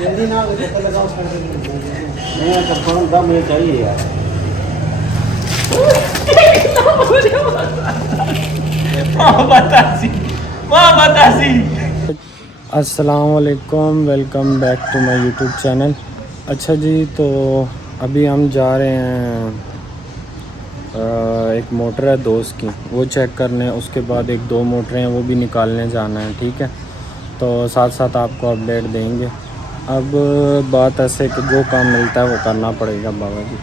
जल्दी ना हो तो लगाओ नहीं यार थोड़ा दम मुझे चाहिए यार। अस्सलाम वालेकुम, welcome back to my YouTube channel. अच्छा जी, तो अभी हम जा रहे हैं एक मोटर है दोस्त की, वो चेक करने, उसके बाद एक दो मोटरें हैं वो भी निकालने जाना है। ठीक है, तो साथ साथ आपको अपडेट देंगे। अब बात ऐसे कि जो काम मिलता है वो करना पड़ेगा बाबा जी।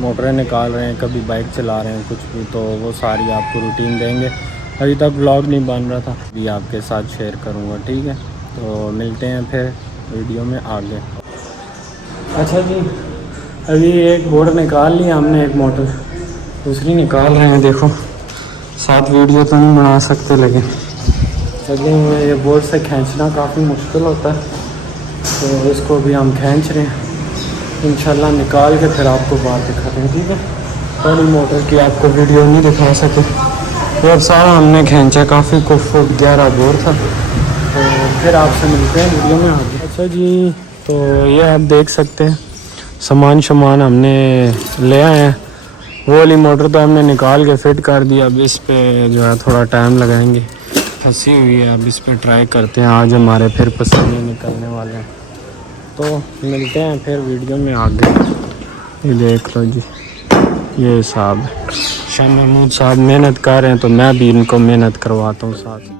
मोटरें निकाल रहे हैं, कभी बाइक चला रहे हैं, कुछ भी, तो वो सारी आपको रूटीन देंगे। अभी तक व्लॉग नहीं बन रहा था, भी आपके साथ शेयर करूँगा। ठीक है, तो मिलते हैं फिर वीडियो में आगे। अच्छा जी, अभी एक बोर्ड निकाल लिया हमने, एक मोटर, दूसरी निकाल रहे हैं। देखो, साथ वीडियो तो नहीं बना सकते, लेकिन चलिए, ये बोर्ड से खींचना काफ़ी मुश्किल होता है, तो इसको भी हम खींच रहे हैं। इंशाल्लाह निकाल के फिर आपको बात दिखाते हैं। ठीक है, पहली मोटर की आपको वीडियो नहीं दिखा सके, तो अब सारा हमने खींचा, काफ़ी कुछ गहरा बोर था। तो फिर आपसे मिलते हैं वीडियो में आगे। अच्छा जी, तो ये आप देख सकते हैं सामान हमने ले आए हैं। वो वाली मोटर तो हमने निकाल के फिट कर दिया। अब इस पे जो है थोड़ा टाइम लगाएंगे, फंसी हुई है। अब इस पे ट्राई करते हैं, आज हमारे फिर पसीने निकलने वाले हैं। तो मिलते हैं फिर वीडियो में आगे। ये देख लो जी, ये साहब शाह महमूद साहब मेहनत कर रहे हैं, तो मैं भी इनको मेहनत करवाता हूँ साथ।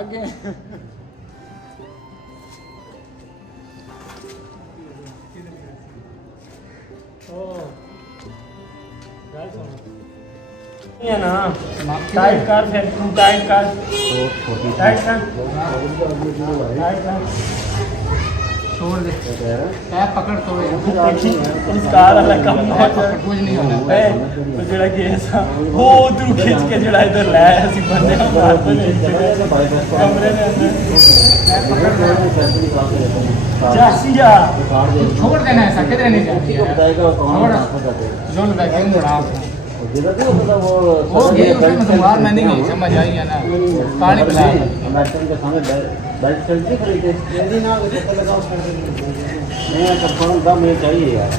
आगे ये ना टाइट कर फिर तू टाइट कर टाइट कर छोड़ दे पैर पकड़ थोड़े कार वाला काम कुछ नहीं होना ਜਿਹੜਾ ਕੇਸ ਆ ਉਹ ਉਧਰ ਖਿੱਚ ਕੇ ਜਿਹੜਾ ਇਧਰ ਲੈ ਅਸੀਂ ਬੰਦੇ ਨੂੰ ਮਾਰਦੇ ਨੇ ਕਮਰੇ ਦੇ ਅੰਦਰ ਜਾਸੀਆ छोड़ देना ऐसा किधर नहीं जाती है जो वैक्यूम उड़ा वो गई उसमें मसवार मैं नहीं गई समझ आई है ना पानी पिला के सामने बेल्ट चलती खड़ी थी यदि ना पता लगा नहीं कंफर्म दम ये चाहिए यार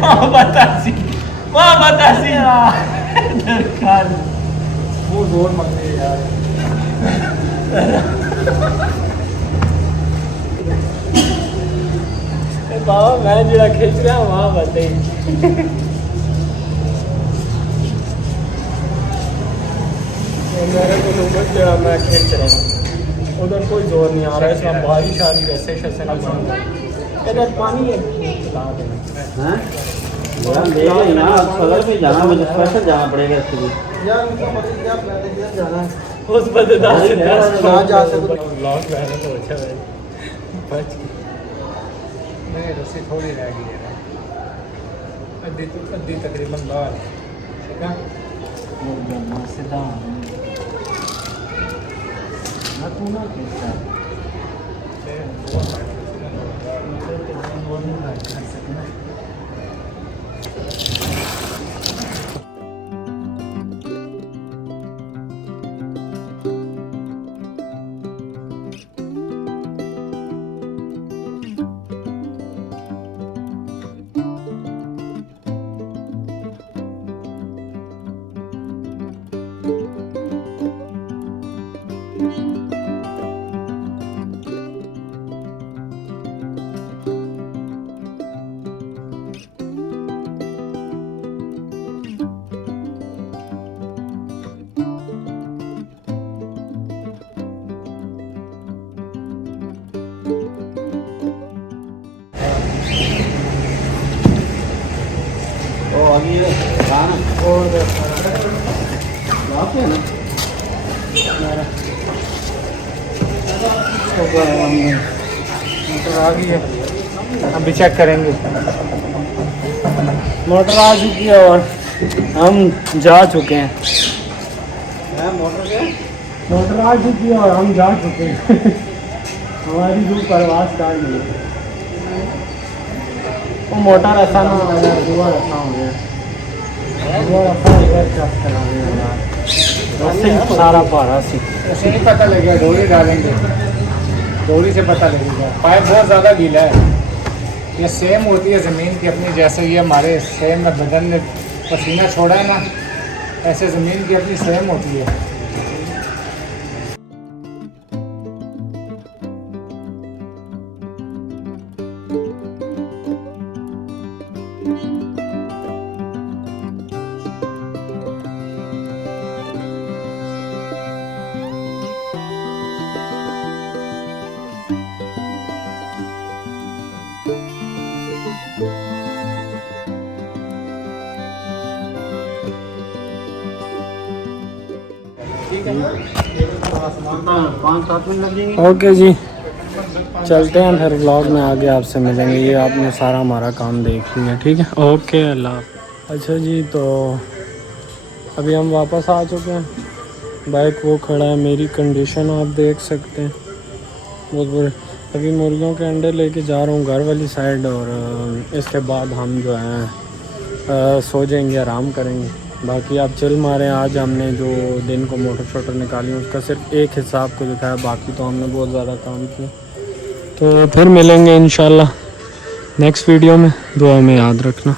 वाह बतासी दरकार वो जोर मांगे यार बाबा मैं जरा खिंच रहा वहाँ बताई मेरे को नंबर जरा मैं खिंच रहा हूँ उधर कोई जोर नहीं आ रहा है इसमें बारिश आ रही वैसे शैसे नहीं बन रहा इधर पानी है चला देना हैं यार देख ना कलर पे जाना मुझे स्पेशल जाना पड़ेगा इसके लिए यार उनका मतलब क्या प्लान है किधर जाना है उस बंदेदार से कहाँ जा सकते ब्लॉग मैंने तो अच्छा है बच नहीं रस्सी थोड़ी रह गई है अद्धी तकरीबन बाहर ठीक है सीधा ना तू ना खींचता कर सकना ओ अभी ये गाना और आप है ना मोटर आ गई है अभी चेक करेंगे मोटर आ चुकी है और हम जा चुके हैं मोटर क्या मोटर आ चुकी है और हम जा चुके हैं हमारी जो परवास स्टार्ट हुई वो मोटर ऐसा ना हो गया दुआ ऐसा हो गया दुआ ऐसा हो गया चेक करा रहा सारा पारा सी उसे नहीं पता लगेगा डोरी डालेंगे डोरी से पता लगेगा पाइप बहुत ज़्यादा गीला है ये सेम होती है ज़मीन की अपनी जैसे ये हमारे सेम में बदन ने पसीना छोड़ा है ना ऐसे ज़मीन की अपनी सेम होती है पाँच सात मिनट लग जाएंगे ओके जी चलते हैं फिर व्लॉग में आगे आपसे मिलेंगे ये आपने सारा हमारा काम देख लिया ठीक है ओके अल्लाह अच्छा जी तो अभी हम वापस आ चुके हैं बाइक वो खड़ा है मेरी कंडीशन आप देख सकते हैं बहुत बुरे अभी मुर्गियों के अंडे लेके जा रहा हूँ घर वाली साइड और इसके बाद हम जो हैं सो जाएंगे आराम करेंगे बाकी आप चिल मारें आज हमने जो दिन को मोटर शोटर निकाली उसका सिर्फ एक हिस्सा आपको दिखाया बाकी तो हमने बहुत ज़्यादा काम किया तो फिर मिलेंगे इंशाल्लाह नेक्स्ट वीडियो में दुआ में याद रखना।